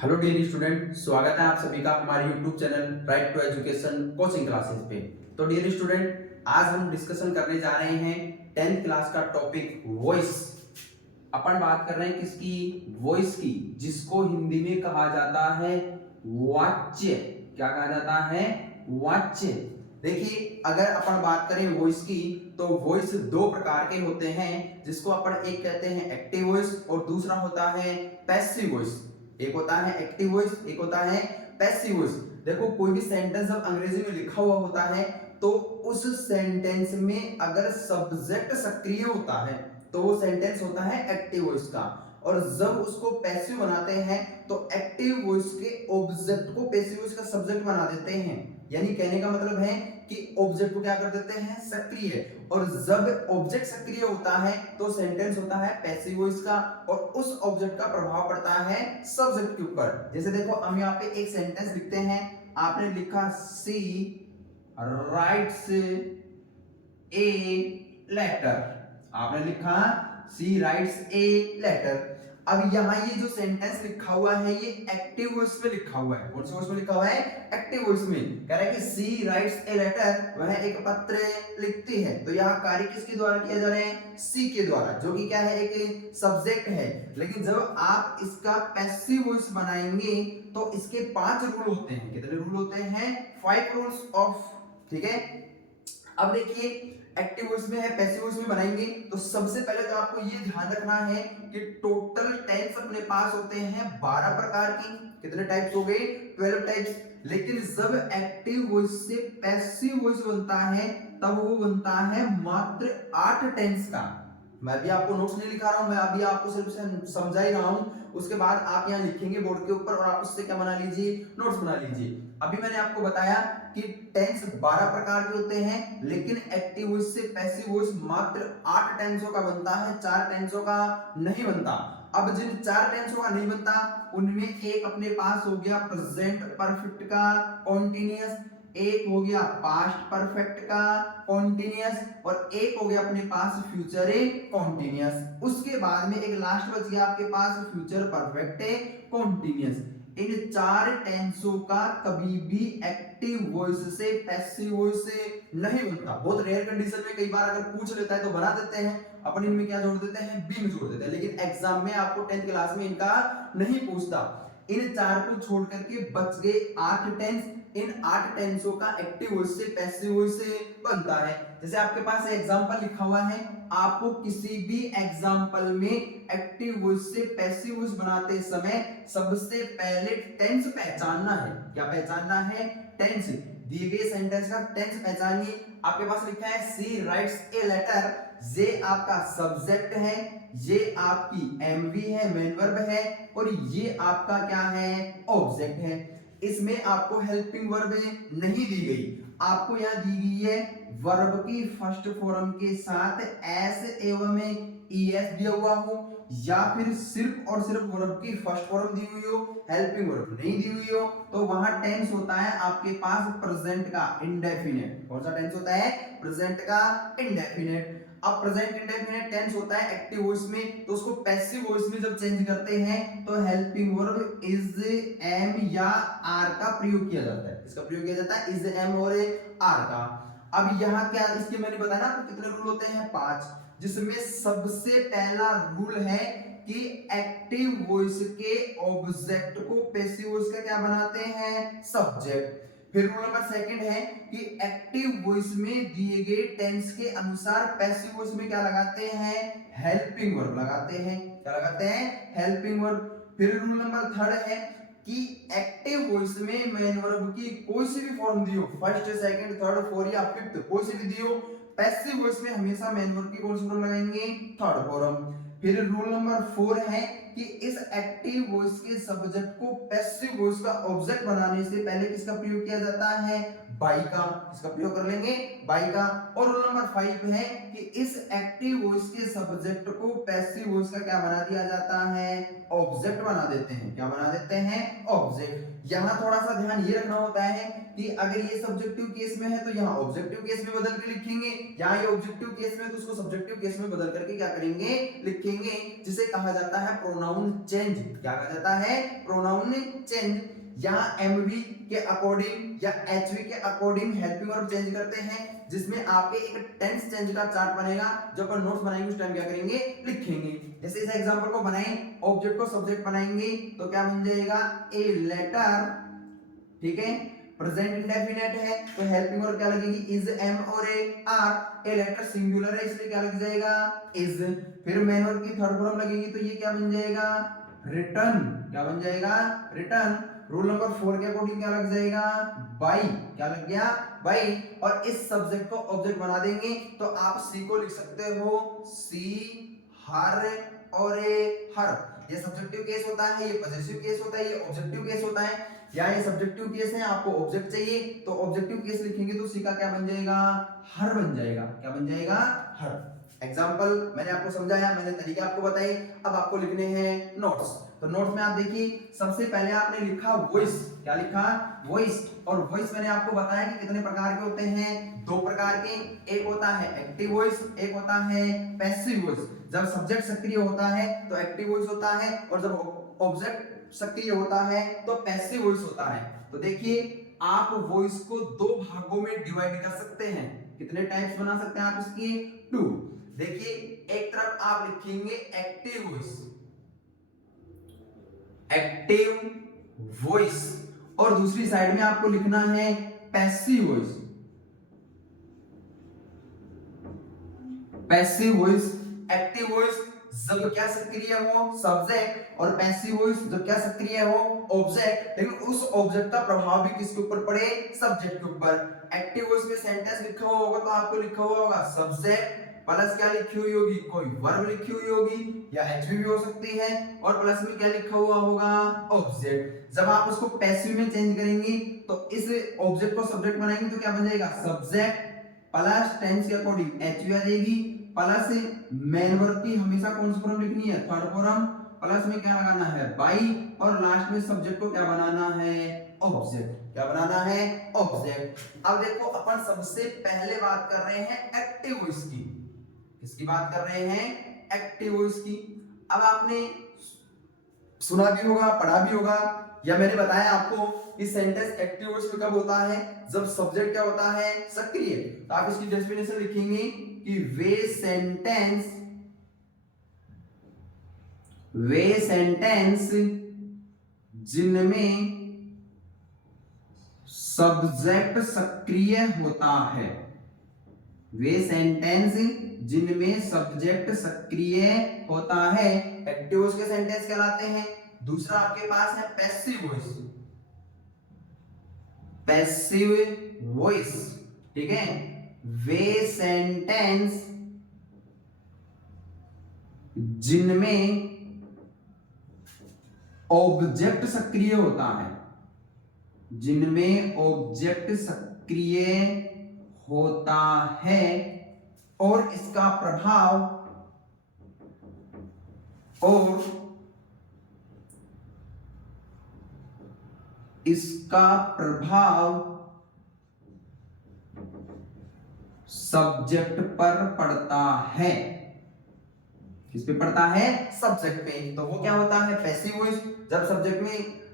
Hello dear student, स्वागत है आप सभी का हमारे YouTube channel right to education coaching classes पे। तो डियर स्टूडेंट, आज हम डिस्कशन करने जा रहे हैं 10th क्लास का टॉपिक वॉइस। अपन बात कर रहे हैं किसकी? वॉइस की, जिसको हिंदी में कहा जाता है वाच्य। क्या कहा जाता है? वाच्य। देखिए, अगर अपन बात करें वॉइस की तो वॉइस दो प्रकार के होते हैं, जिसको अपन एक कहते हैं एक्टिव वॉइस और दूसरा होता है पैसिव वॉइस। एक होता है एक्टिव वॉइस, एक होता है पैसिव वॉइस। देखो, कोई भी सेंटेंस जब अंग्रेजी में लिखा हुआ होता है तो उस सेंटेंस में अगर सब्जेक्ट सक्रिय होता है तो वो सेंटेंस होता है एक्टिव वॉइस का, और जब उसको पैसिव बनाते हैं तो एक्टिव वॉइस के ऑब्जेक्ट को पैसिव वॉइस का सब्जेक्ट बना देते हैं। यानी कहने का मतलब है कि ऑब्जेक्ट को क्या कर देते हैं? सक्रिय। और जब ऑब्जेक्ट सक्रिय होता है तो सेंटेंस होता है पैसिव वॉइस का, और उस ऑब्जेक्ट का प्रभाव पड़ता है सब्जेक्ट के ऊपर। जैसे देखो, हम यहाँ पे एक सेंटेंस लिखते हैं। आपने लिखा सी राइट्स ए लेटर। आपने लिखा सी राइट्स ए लेटर। अब यहाँ ये जो सेंटेंस लिखा हुआ है ये एक्टिव वॉइस में लिखा हुआ है। कौन से वॉइस में लिखा हुआ है? एक्टिव वॉइस में। कह रहा है कि सी राइट्स ए लेटर, वह एक पत्र लिखती है। तो यहाँ कार्य किसके द्वारा किया जा रहा है? सी के द्वारा, जो कि क्या है? एक सब्जेक्ट है। लेकिन जब आप इसका पैसिव वॉइस बनाएंगे तो इसके 5 रूल होते हैं। कितने रूल होते हैं? 5 रूल्स ऑफ। ठीक है। अब देखिए, एक्टिव वॉइस में है, पैसिव वॉइस में बनाएंगे तो सबसे पहले तो आपको ये ध्यान रखना है कि टोटल टेंस अपने पास होते हैं 12 प्रकार की। कितने टाइप्स हो गए? 12 टाइप्स। लेकिन जब एक्टिव वॉइस से पैसिव वॉइस बनता है तब वो बनता है मात्र 8 टेंस का। मैं भी आपको नोट्स नहीं लिखा रहा हूं, मैं अभी आपको सिर्फ समझा ही रहा हूं। उसके बाद आप यहाँ लिखेंगे बोर्ड के ऊपर और आप उससे क्या बना लीजिए? नोट्स बना लीजिए। अभी मैंने आपको बताया कि टेंस 12 प्रकार के होते हैं, लेकिन एक्टिव वॉइस से पैसिव वॉइस मात्र 8 टेंसों का बनता है, 4 टेंसों का नहीं बनता। अब जिन 4 टेंसों का नहीं बनता उनमें एक अपने पास हो गया प्रेजेंट परफेक्ट का कॉन्टिन्यूअस, एक हो गया पास्ट परफेक्ट का कॉन्टिन्यूअस, और एक हो गया अपने पास फ्यूचर कॉन्टिन्यूअस। उसके बाद में एक लास्ट बच गया आपके पास फ्यूचर परफेक्ट कॉन्टिन्यूअस। इन 4 टेंसों का कभी भी एक्टिव वॉइस से पैसिव वॉइस से नहीं बनता। बहुत रेयर कंडीशन में कई बार अगर पूछ लेता है तो बना देते हैं, अपन इनमें क्या जोड़ देते हैं? बीम जोड़ देते हैं। लेकिन एग्जाम में आपको 10th क्लास में इनका नहीं पूछता। इन 4 को छोड़ करके बच गए 8 टेंस। इन 8 टेंसों का एक्टिव वॉइस से पैसिव वॉइस से बनता है। जैसे आपके पास एग्जांपल लिखा हुआ है, आपको किसी भी एग्जांपल में एक्टिव वॉइस से पैसिव वॉइस बनाते समय सबसे पहले टेंस पहचानना है। क्या पहचानना है? टेंस। दिए गए सेंटेंस का टेंस पहचानिए। आपके पास लिखा है सी राइट्स ए लेटर। ये आपका सब्जेक्ट है, ये आपकी एमवी है, मेन वर्ब है, और ये आपका क्या है? ऑब्जेक्ट है। इसमें आपको हेल्पिंग वर्ब नहीं दी गई, आपको यहां दी गई है वर्ब की फर्स्ट फॉर्म के साथ एस एवं ईएस दिया हुआ हो, या फिर सिर्फ और सिर्फ वर्ब की फर्स्ट फॉर्म दी हुई हो, हेल्पिंग वर्ब नहीं दी हुई हो, तो वहां टेंस होता है आपके पास प्रेजेंट का इंडेफिनिट। कौन सा टेंस होता है? प्रेजेंट का इंडेफिनिट। अब प्रेजेंट इंडेफिनिट टेंस होता है एक्टिव वॉइस में, तो उसको पैसिव वॉइस में जब चेंज करते हैं तो हेल्पिंग वर्ब इज, एम या आर का प्रयोग किया जाता है। इसका प्रयोग किया जाता है इज, एम और आर का। अब यहाँ क्या इसके मैंने बताया ना आपको कितने रूल होते हैं? 5, जिसमें सबसे पहला रूल है कि एक्टिव वॉइस के ऑब्जेक्ट को पैसिव वॉइस का क्या बनाते हैं? सब्जेक्ट। फिर रूल नंबर सेकंड है कि एक्टिव वॉइस में दिए गए टेंस के अनुसार पैसिव वॉइस में क्या लगाते हैं? हेल्पिंग वर्ब लगाते हैं। क्या लगाते हैं? Helping verb. फिर रूल नंबर थर्ड है कि एक्टिव वॉइस में मेन वर्ब की कोई सी भी फॉर्म दी हो, फर्स्ट सेकंड थर्ड फोर्थ या फिफ्थ, कोई सी भी दी हो, पैसिव वॉइस में हमेशा मेन वर्ब की कौन सी फॉर्म लगाएंगे? Third form. फिर रूल नंबर 4 है कि इस एक्टिव वॉइस के सब्जेक्ट को पैसिव वॉइस का ऑब्जेक्ट बनाने से पहले किसका प्रयोग किया जाता है? बाई का। इसका प्रयोग कर लेंगे? बाई का। और रूल नंबर 5 है कि इस एक्टिव वॉइस के सब्जेक्ट को पैसिव वॉइस का क्या बना दिया जाता है? ऑब्जेक्ट बना देते हैं। क्या बना देते हैं? ऑब्जेक्ट। यहां थोड़ा सा ध्यान ये रखना होता है कि अगर ये सब्जेक्टिव केस में है तो यहाँ ऑब्जेक्टिव केस में बदल के लिखेंगे, यहाँ ये ऑब्जेक्टिव केस में तो उसको सब्जेक्टिव केस में बदल करके क्या करेंगे, लिखेंगे, जिसे कहा जाता है प्रोनाउन चेंज। क्या कहा जाता है, प्रोनाउन चेंज। यहाँ एमवी के अकॉर्डिंग या एचवी के अकॉर्डिंग हेल्पिंग वर्ब चेंज करते हैं, जिसमें आपके एक टेंस चेंज का चार्ट बनेगा, जो अपन नोट्स बनाएंगे उस टाइम क्या करेंगे, लिखेंगे। जैसे इस एग्जांपल को बनाएं, ऑब्जेक्ट को सब्जेक्ट बनाएंगे तो क्या बन जाएगा, ए लेटर, ठीक है, प्रेजेंट इंडेफिनिट है तो हेल्पिंग वर्ब क्या लगेगी, इज, एम और are. A letter singular है इसलिए क्या लग जाएगा, इज। फिर मेन वर्ब की थर्ड फॉर्म लगेगी तो ये क्या बन जाएगा, रिटर्न। क्या बन जाएगा, रिटर्न। रूल नंबर 4 के अकॉर्डिंग क्या लग जाएगा, बाई। क्या लग गया, बाई। और इस सब्जेक्ट को ऑब्जेक्ट बना देंगे तो आप सी को लिख सकते हो, सी, हर और ए हर। ये सब्जेक्टिव केस होता है, ये पॉजिटिव केस होता है, ये ऑब्जेक्टिव केस होता है। या ये सब्जेक्टिव केस है, आपको ऑब्जेक्ट चाहिए तो ऑब्जेक्टिव केस लिखेंगे तो सी का क्या बन जाएगा, हर बन जाएगा। क्या बन जाएगा, हर। एग्जाम्पल मैंने आपको समझाया, मैंने तरीके आपको बताए, अब आपको लिखने हैं नोट्स। तो नोट्स में आप देखिए, सबसे पहले आपने लिखा वॉइस। क्या लिखा, वॉइस। और वॉइस मैंने आपको बताया कि कितने प्रकार के होते हैं, 2 प्रकार के। एक होता है एक्टिव वॉइस, एक होता है पैसिव वॉइस। जब सब्जेक्ट सक्रिय होता है तो एक्टिव वॉइस होता है, और जब ऑब्जेक्ट सक्रिय होता है तो पैसिव वॉइस होता है। तो देखिए, आप वॉइस को 2 भागों में डिवाइड कर सकते हैं। कितने टाइप्स बना सकते हैं आप इसकी, 2। देखिए, एक तरफ आप लिखेंगे एक्टिव वॉइस, एक्टिव वॉइस, और दूसरी साइड में आपको लिखना है passive voice. Passive voice, active voice जब क्या सक्रिय हो, सब्जेक्ट, और पैसिव वॉइस जब क्या सक्रिय हो, ऑब्जेक्ट। लेकिन उस ऑब्जेक्ट का प्रभाव भी किसके ऊपर पड़े, सब्जेक्ट के ऊपर। एक्टिव वॉइस में सेंटेंस लिखा हुआ होगा तो आपको लिखा हुआ होगा सब्जेक्ट प्लस क्या लिखी हुई होगी, कोई वर्ब लिखी हुई होगी, या एचवी भी हो सकती है, और प्लस में क्या लिखा हुआ होगा, ऑब्जेक्ट। जब आप उसको पैसिव में चेंज करेंगे तो इस ऑब्जेक्ट को सब्जेक्ट बनाएंगे तो क्या बन जाएगा, सब्जेक्ट प्लस टेंस के अकॉर्डिंग एचवी आ जाएगी, प्लस मेन वर्ब की हमेशा कौन सी फॉर्म लिखनी है, थर्ड फॉर्म, प्लस में क्या लगाना है, बाई, और लास्ट में सब्जेक्ट को क्या बनाना है, ऑब्जेक्ट। क्या बनाना है, ऑब्जेक्ट। अब देखो, अपन सबसे पहले बात कर रहे हैं एक्टिव वॉइस की। किसकी बात कर रहे हैं, एक्टिव वॉइस की। अब आपने सुना भी होगा, पढ़ा भी होगा, या मैंने बताया आपको कि सेंटेंस एक्टिव वॉइस में कब होता है, जब सब्जेक्ट क्या होता है, सक्रिय। तो आप इसकी डेफिनेशन लिखेंगे कि वे सेंटेंस जिनमें सब्जेक्ट सक्रिय होता है, वे सेंटेंस जिनमें सब्जेक्ट सक्रिय होता है, एक्टिव वॉइस के सेंटेंस कहलाते हैं। दूसरा आपके पास है पैसिव वॉइस, पैसिव वॉइस, ठीक है। वे सेंटेंस जिनमें ऑब्जेक्ट सक्रिय होता है, जिनमें ऑब्जेक्ट सक्रिय होता है और इसका प्रभाव सब्जेक्ट पर पड़ता है। किस पे पड़ता है, सब्जेक्ट पे। तो वो क्या होता है, पैसिव वॉइस।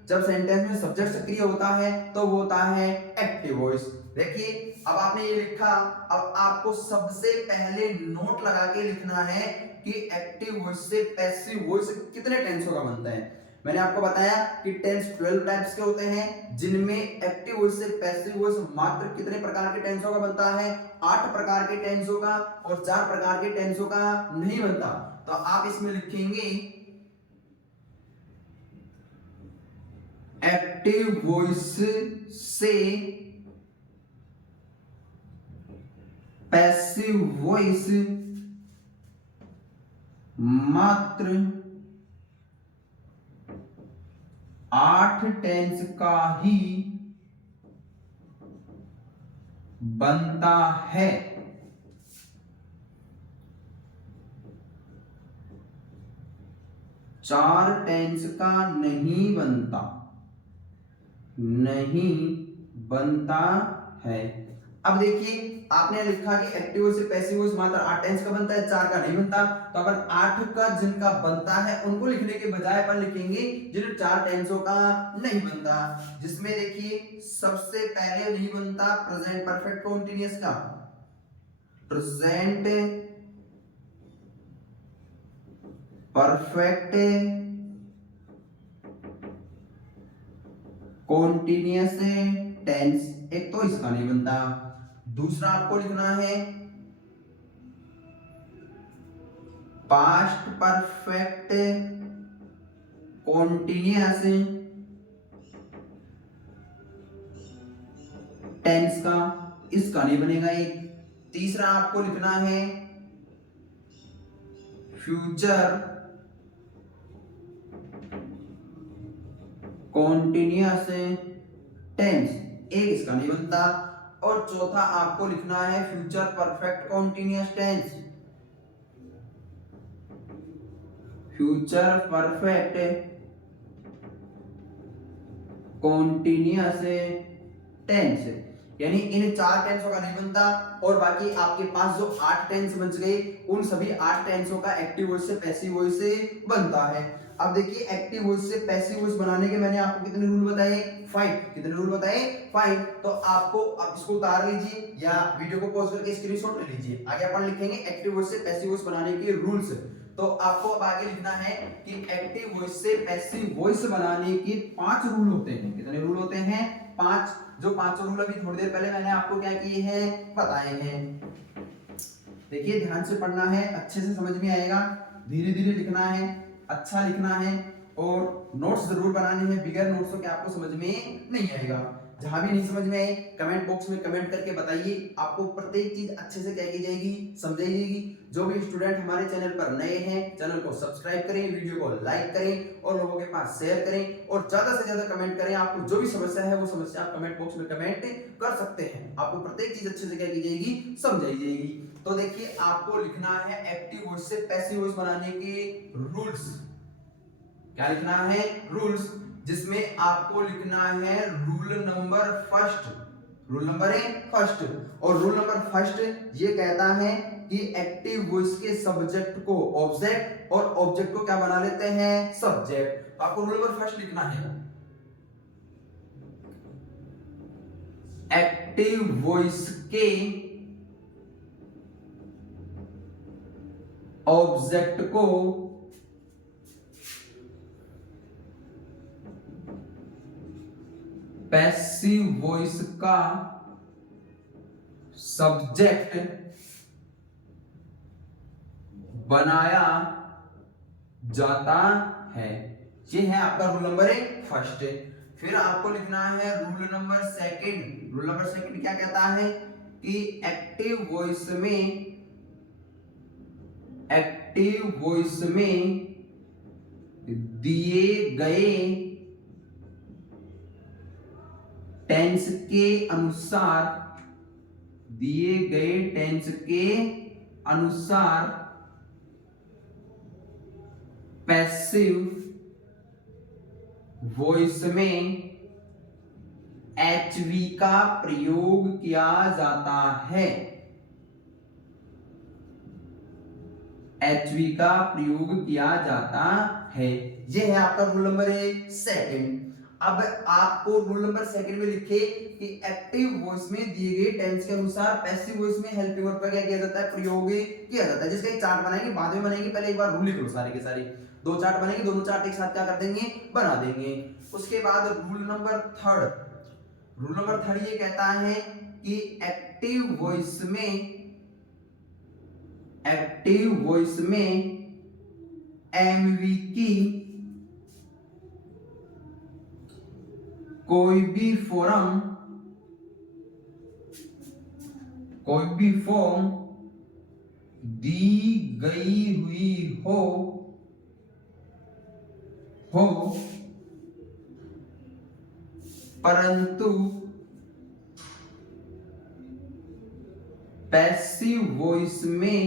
जब सेंटेंस में सब्जेक्ट सक्रिय होता है तो वो होता है एक्टिव वॉइस। देखिए, अब आपने ये लिखा, अब आपको सबसे पहले नोट लगा के लिखना है कि एक्टिव वॉइस से पैसिव वॉइस कितने टेंसों का बनता है। मैंने आपको बताया कि टेंस 12 टाइप्स के होते हैं, जिनमें एक्टिव वॉइस से पैसिव वॉइस मात्र कितने प्रकार के टेंसों का बनता है, 8 प्रकार के टेंसों का, और 4 प्रकार के टेंसों का नहीं बनता। तो आप इसमें लिखेंगे एक्टिव वॉइस से पैसिव वॉइस मात्र 8 टेंस का ही बनता है। चार टेंस का नहीं बनता, नहीं बनता है। अब देखिए आपने लिखा कि एक्टिव वॉइस से पैसिव वॉइस मात्र 8 टेंस का बनता है, 4 का नहीं बनता। तो अपन 8 का जिनका बनता है उनको लिखने के बजाय अपन लिखेंगे जिन 4 टेंसों का नहीं बनता। जिसमें देखिए सबसे पहले नहीं बनता प्रेजेंट परफेक्ट कंटीन्यूअस का। प्रेजेंट परफेक्ट कॉन्टिन्यूअस टेंस, एक तो इसका नहीं बनता। दूसरा आपको लिखना है पास्ट परफेक्ट कॉन्टिन्यूअस टेंस का, इसका नहीं बनेगा एक। तीसरा आपको लिखना है फ्यूचर कॉन्टिन्यूअस टेंस, एक इसका नहीं बनता। और चौथा आपको लिखना है future perfect continuous tense. Future perfect continuous tense, यानी इन 4 टेंसों का नहीं बनता। और बाकी आपके पास जो 8 टेंस बच गए उन सभी 8 टेंसों का एक्टिव वॉइस से पैसिव वॉइस से बनता है। अब देखिए एक्टिव वॉइस से पैसिव वॉइस बनाने के मैंने आपको कितने रूल बताए, 5। कितने रूल बताए, 5। तो आपको अब इसको उतार लीजिए या वीडियो को पॉज करके स्क्रीनशॉट ले लीजिए। आगे अपन लिखेंगे एक्टिव वॉइस से पैसिव वॉइस बनाने के रूल्स। तो आपको अब आगे लिखना है कि एक्टिव वॉइस से पैसिव वॉइस बनाने के 5 रूल होते हैं। कितने रूल होते हैं, 5। जो 5 रूल अभी थोड़ी देर पहले मैंने आपको क्या किए हैं, बताए हैं। देखिए ध्यान से पढ़ना है, अच्छे से समझ में आएगा। धीरे धीरे लिखना है, अच्छा लिखना है और नोट्स जरूर बनाने हैं। बिगर नोट्सों के आपको समझ में नहीं आएगा। जहां भी नहीं समझ में आए कमेंट बॉक्स में कमेंट करके बताइए। आपको प्रत्येक चीज अच्छे से क्या की जाएगी, समझाई जाएगी। जो भी स्टूडेंट हमारे चैनल पर नए हैं चैनल को सब्सक्राइब करें, वीडियो को लाइक करें और लोगों के पास शेयर करें और ज्यादा से ज्यादा कमेंट करें। आपको जो भी समस्या है वो समस्या आप कमेंट बॉक्स में कमेंट कर सकते हैं। आपको प्रत्येक चीज अच्छे से क्या की जाएगी, समझाई जाएगी। तो देखिए आपको लिखना है एक्टिव वॉइस से पैसिव वॉइस बनाने के रूल्स। क्या लिखना है, रूल्स, जिसमें आपको लिखना है rule number first. Rule number first, और रूल नंबर फर्स्ट ये कहता है कि एक्टिव वॉइस के सब्जेक्ट को ऑब्जेक्ट और ऑब्जेक्ट को क्या बना लेते हैं, सब्जेक्ट। तो आपको रूल नंबर फर्स्ट लिखना है एक्टिव वॉइस के ऑब्जेक्ट को पैसिव वॉइस का सब्जेक्ट बनाया जाता है। ये है आपका रूल नंबर फर्स्ट। फिर आपको लिखना है rule number second. Rule number second क्या कहता है कि एक्टिव वॉइस में दिए गए टेंस के अनुसार पैसिव वॉइस में HV का प्रयोग किया जाता है। HV का प्रयोग किया जाता है। यह है आपका रूल नंबर सेकंड। अब आपको रूल नंबर सेकंड में लिखे कि एक्टिव वॉइस में दिए गए टेंस के अनुसार पैसिव वॉइस में हेल्पिंग वर्ब का क्या किया जाता है, प्रयोग किया जाता है। जिसका एक चार्ट बनाएंगे, बाद में बनाएंगे, पहले एक बार रूल लिख लो सारे के सारे। 2 चार्ट बनेंगे, दोनों चार्ट एक साथ क्या कर देंगे, बना देंगे। उसके बाद rule number third. Rule number third ये कहता है कि एक्टिव वॉइस में एमवी की कोई भी फॉर्म दी गई हुई हो परंतु पैसिव वॉइस में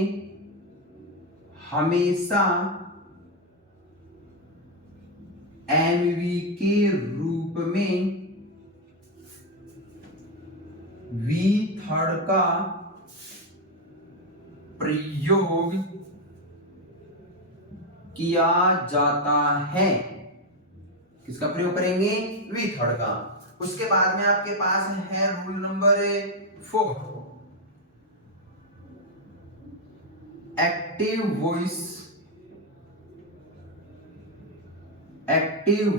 हमेशा एमवी के रूप में वी थर्ड का प्रयोग किया जाता है। किसका प्रयोग करेंगे? वी थर्ड का। उसके बाद में आपके पास है रूल नंबर 4, एक्टिव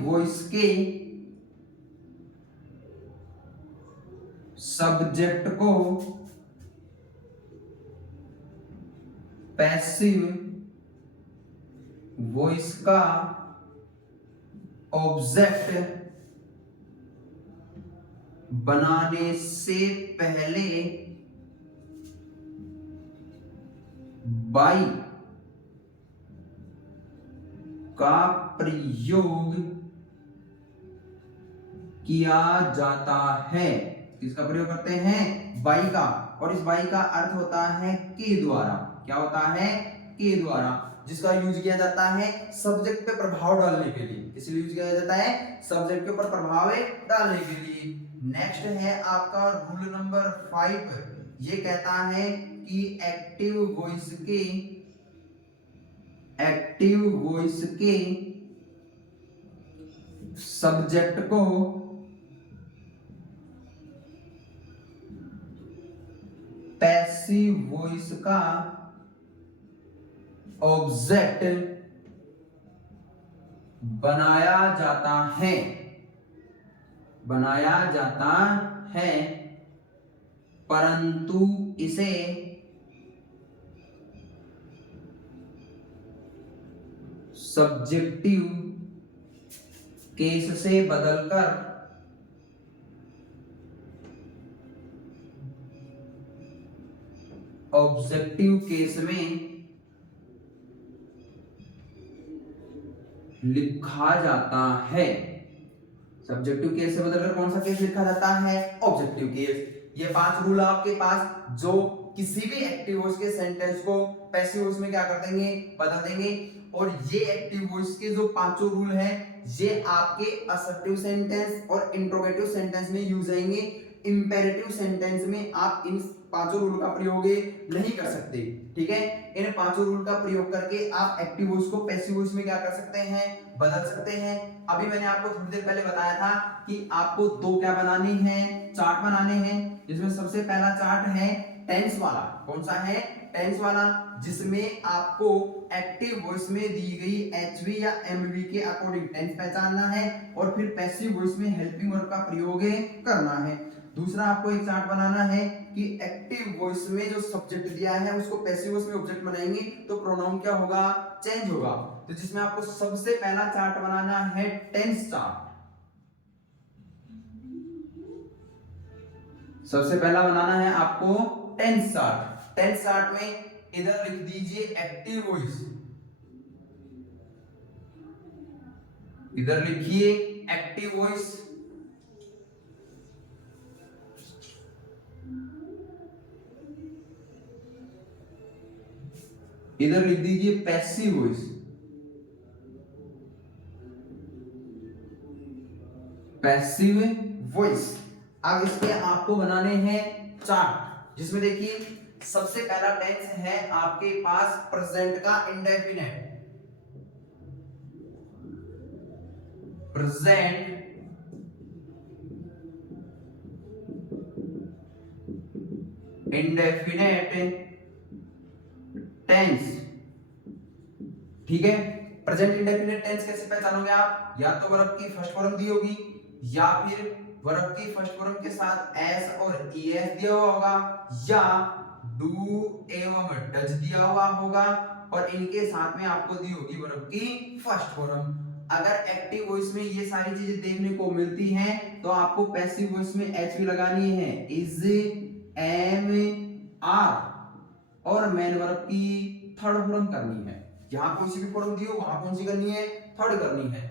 वॉइस के सब्जेक्ट को पैसिव वॉइस का ऑब्जेक्ट बनाने से पहले बाई का प्रयोग किया जाता है। किसका प्रयोग करते हैं? बाई का। और इस बाई का अर्थ होता है के द्वारा। क्या होता है? के द्वारा, जिसका यूज किया जाता है सब्जेक्ट पे प्रभाव डालने के लिए। किस लिए यूज किया जाता है? सब्जेक्ट के ऊपर प्रभाव डालने के लिए। नेक्स्ट है आपका रूल नंबर 5, ये कहता है कि एक्टिव वॉइस के सब्जेक्ट को पैसिव वॉइस का ऑब्जेक्ट बनाया जाता है, परंतु इसे सब्जेक्टिव केस से बदलकर ऑब्जेक्टिव केस में लिखा जाता है। सब्जेक्टिव केस से बदलकर कौन सा केस लिखा जाता है? Objective case. ये 5 रूल आपके पास, जो किसी भी एक्टिव वॉइस के सेंटेंस को पैसिव वॉइस में क्या कर देंगे? बदल देंगे। और ये एक्टिव वॉइस के जो 5 रूल हैं, ये आपके असर्टिव सेंटेंस और इंट्रोगेटिव सेंटेंस में यूज आएंगे। इंपेरेटिव सेंटेंस में आप इन 5 रूल का प्रयोग नहीं कर सकते। ठीक है, इन 5 रूल का प्रयोग करके आप एक्टिव वॉइस को पैसिव वॉइस में क्या कर सकते हैं? बदल सकते हैं। अभी मैंने आपको थोड़ी देर पहले बताया था कि आपको 2 क्या बनाने हैं? चार्ट बनाने हैं, जिसमें सबसे पहला चार्ट है टेंस वाला। कौन सा है? टेंस वाला, जिसमें आपको एक्टिव वॉइस में दी गई एचवी या एमवी के अकॉर्डिंग टेंस पहचानना है और फिर पैसिव वॉइस में हेल्पिंग वर्ब का प्रयोग करना है। दूसरा आपको एक चार्ट बनाना है कि एक्टिव वॉइस में जो सब्जेक्ट दिया है उसको पैसिव वॉइस में ऑब्जेक्ट बनाएंगे तो प्रोनाउन क्या होगा? चेंज होगा। तो जिसमें आपको सबसे पहला चार्ट बनाना है टेंस चार्ट। सबसे पहला बनाना है आपको टेंस चार्ट। टेंस चार्ट में इधर लिख दीजिए एक्टिव वॉइस, इधर लिखिए एक्टिव वॉइस, इधर लिख दीजिए पैसिव वॉइस। Passive voice. अब इसके आपको बनाने हैं चार्ट, जिसमें देखिए सबसे पहला टेंस है आपके पास प्रेजेंट का इंडेफिनेट। Present indefinite tense. ठीक है, प्रेजेंट इंडेफिनेट टेंस कैसे पहचानोगे आप? या तो वर्ब की फर्स्ट फॉर्म दी होगी, या फिर वर्ब की फर्स्ट फॉर्म के साथ एस और ईएस दिया हुआ होगा, या डू एवं डज दिया हुआ होगा, और इनके साथ में आपको दी होगी वर्ब की फर्स्ट फॉर्म। अगर एक्टिव वॉइस में ये सारी चीजें देखने को मिलती हैं तो आपको पैसिव वॉइस में एच भी लगानी है, इज, एम, आर, और मेन वर्ब की थर्ड फॉर्म करनी है। यहां कोई सी भी फॉर्म दी हो वहां कौन सी करनी है? थर्ड करनी है।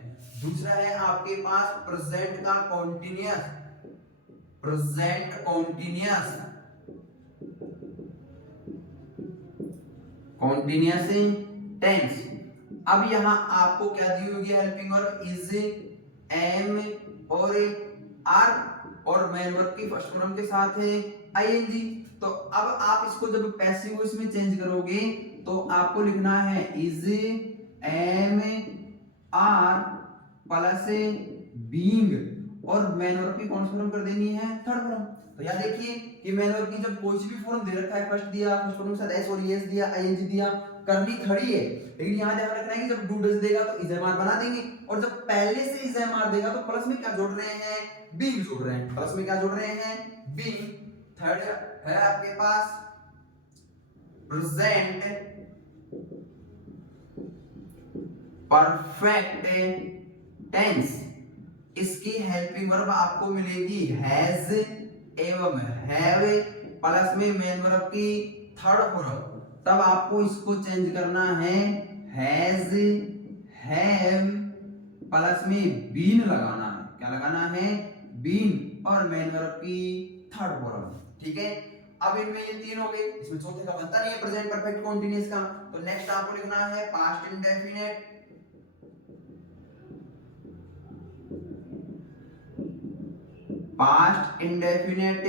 दूसरा है आपके पास प्रेजेंट का कॉन्टिन्यूअस। Present continuous tense. अब यहां आपको क्या दी होगी हेल्पिंग वर्ब? इज, एम और आर, और मेन वर्ब की फर्स्ट फॉर्म के साथ है आईएनजी। तो अब आप इसको जब पैसिव वॉइस में चेंज करोगे तो आपको लिखना है is, am, are plus being और मेन वर्ब की कौन सी फॉर्म कर देनी है, थर्ड फॉर्म। तो यहाँ देखिए कि मेन वर्ब की जब कोई भी फॉर्म दे रखा है, फर्स्ट दिया, फर्स्ट फॉर्म के साथ एस और एस दिया, आईएनजी दिया, करनी खड़ी है, लेकिन यहाँ ध्यान रखना है कि जब डू डज देगा तो इज एम आर बना देंगे, और जब पहले से इज एम आर देगा तो प्लस में क्या जोड़ रहे हैं, बीइंग जोड़ रहे हैं, प्लस में क्या जोड़ रहे हैं, बीइंग। थर्ड है आपके पास प्रेजेंट परफेक्ट टेंस। इसकी हेल्पिंग वर्ब आपको मिलेगी हैज एवं हैव प्लस में मेन वर्ब की थर्ड फॉर्म। तब आपको इसको चेंज करना है हैज, हैव प्लस में बीन लगाना है, क्या लगाना है, बीन और मेन वर्ब की थर्ड फॉर्म। ठीक है, अब इनमें ये तीन हो गए, इसमें चौथे का बनता नहीं है प्रेजेंट परफेक्ट कंटीन्यूअस का। तो नेक्स्ट आपको लिखना है past indefinite, past indefinite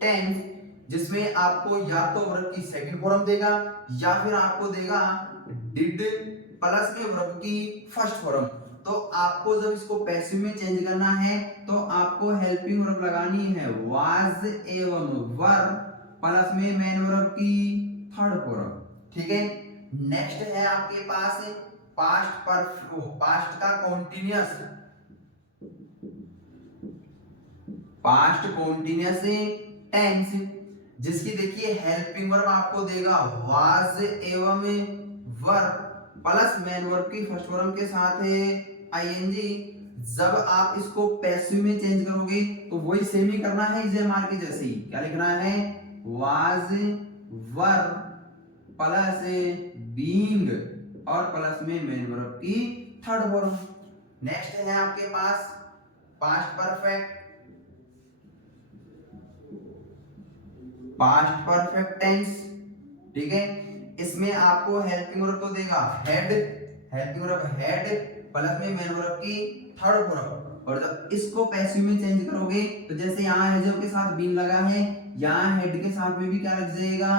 tense, जिसमें आपको या तो वर्ब की सेकंड फॉर्म देगा या फिर आपको देगा डिड प्लस में वर्ब की फर्स्ट फॉर्म। तो आपको जब इसको पैसिव में चेंज करना है तो आपको हेल्पिंग वर्ब लगानी है वाज एवं वर प्लस में मेन वर्ब की थर्ड फॉर्म। ठीक है, नेक्स्ट है आपके पास पास्ट का कॉन्टिन्यूअस, पास्ट कॉन्टिन्यूअस टेंस, जिसकी देखिए हेल्पिंग वर्ब आपको देगा वाज एवं वर प्लस मेन वर्ब की फर्स्ट फॉर्म के साथ है आईएनजी। जब आप इसको पैसिव में चेंज करोगे तो वही सेम ही करना है इज एम आर के जैसे ही, क्या लिखना है, वाज वर प्लस बीइंग और प्लस में मेन वर्ब की थर्ड फॉर्म। नेक्स्ट है आपके पास past perfect, past perfect tense. ठीक है, इसमें आपको हेल्पिंग वर्ब तो देगा had, helping verb had plus में मेन वर्ब की थर्ड फॉर्म। और जब इसको पैसिव में चेंज करोगे तो जैसे यहाँ हैज के साथ बीन लगा है, यहाँ हेड के साथ में भी क्या लग जाएगा,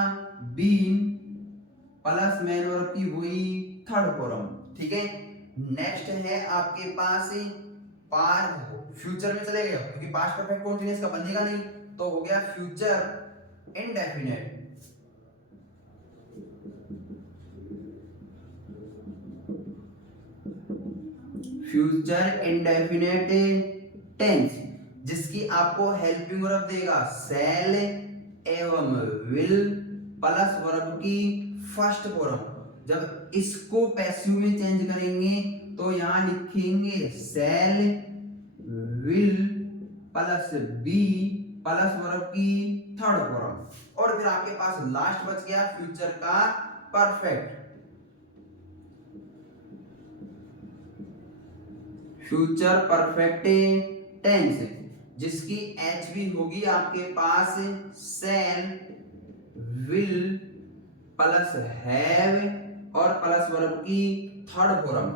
बीन प्लस मेन वर्ब की वही थर्ड फॉर्म। ठीक है, नेक्स्ट है आपके पास फ्यूचर में चले गए क्योंकि पास्ट परफेक्ट कंटीन्यूअस का बनेगा नहीं, तो हो गया future indefinite. Future indefinite tense, जिसकी आपको हेल्पिंग वर्ब देगा शैल एवं विल प्लस वर्ब की फर्स्ट फॉर्म। जब इसको पैसिव में चेंज करेंगे तो यहां लिखेंगे shall will plus be plus verb की थर्ड फॉर्म। और फिर आपके पास लास्ट बच गया फ्यूचर का परफेक्ट, फ्यूचर परफेक्ट टेंस, जिसकी एचवी होगी आपके पास शैल विल प्लस हैव और प्लस वर्ब की थर्ड फॉर्म।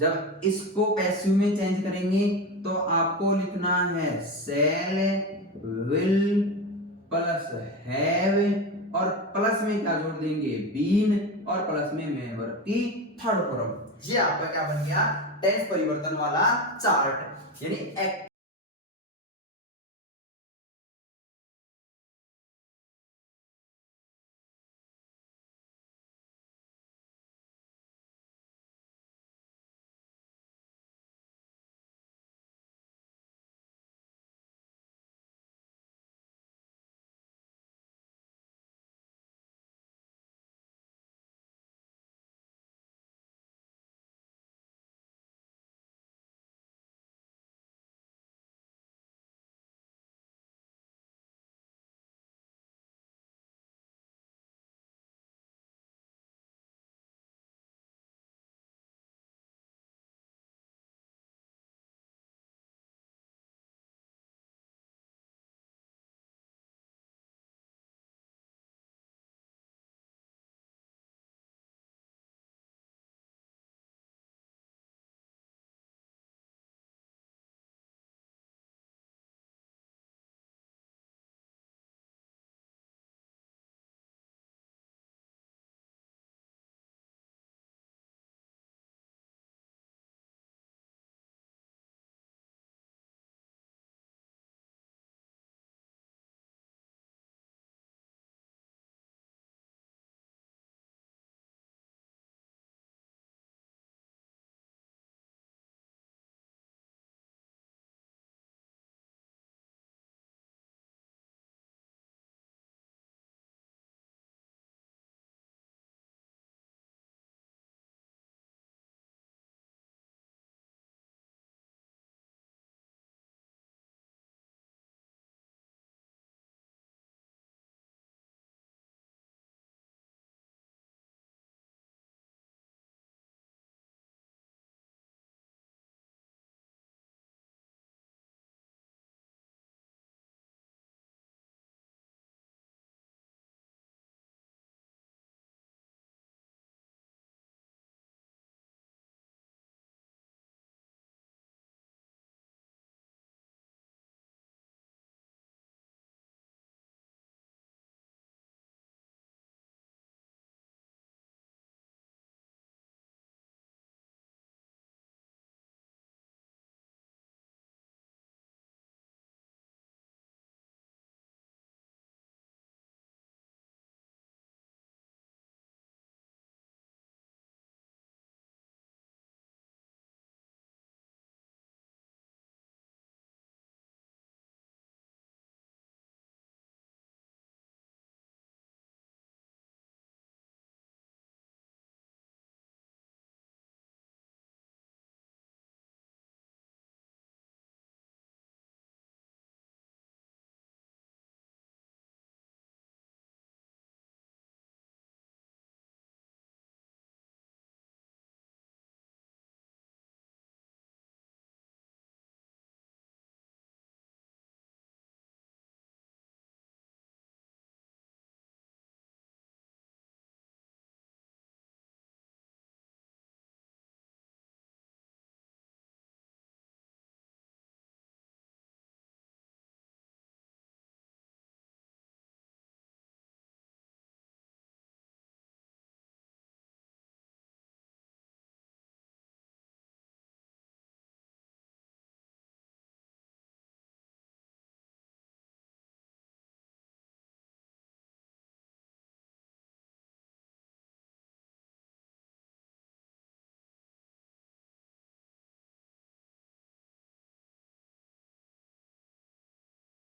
जब इसको पैसिव में चेंज करेंगे तो आपको लिखना है शैल विल प्लस हैव और प्लस में क्या जोड़ देंगे, बीन और प्लस में मेन वर्ब की थर्ड फॉर्म। ये आपका क्या बन गया, टेंस परिवर्तन वाला चार्ट, यानी